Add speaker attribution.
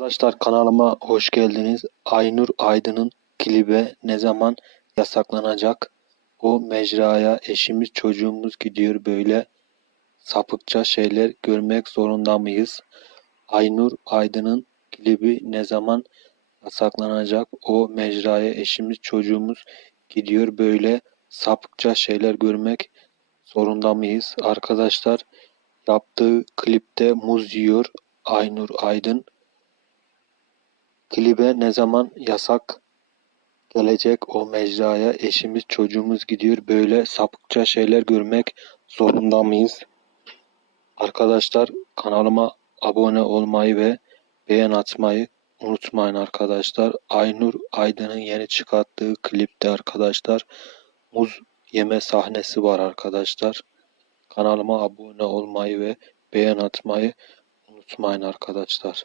Speaker 1: Arkadaşlar kanalıma hoş geldiniz. Aynur Aydın'ın klibe ne zaman yasaklanacak? O mecraya eşimiz çocuğumuz gidiyor böyle sapıkça şeyler görmek zorunda mıyız? Aynur Aydın'ın klibi ne zaman yasaklanacak? O mecraya eşimiz çocuğumuz gidiyor böyle sapıkça şeyler görmek zorunda mıyız? Arkadaşlar yaptığı klipte muz yiyor Aynur Aydın. Klibe ne zaman yasak gelecek o mecraya eşimiz çocuğumuz gidiyor böyle sapıkça şeyler görmek zorunda mıyız? Arkadaşlar kanalıma abone olmayı ve beğen atmayı unutmayın arkadaşlar. Aynur Aydın'ın yeni çıkarttığı klipte arkadaşlar muz yeme sahnesi var arkadaşlar. Kanalıma abone olmayı ve beğen atmayı unutmayın arkadaşlar.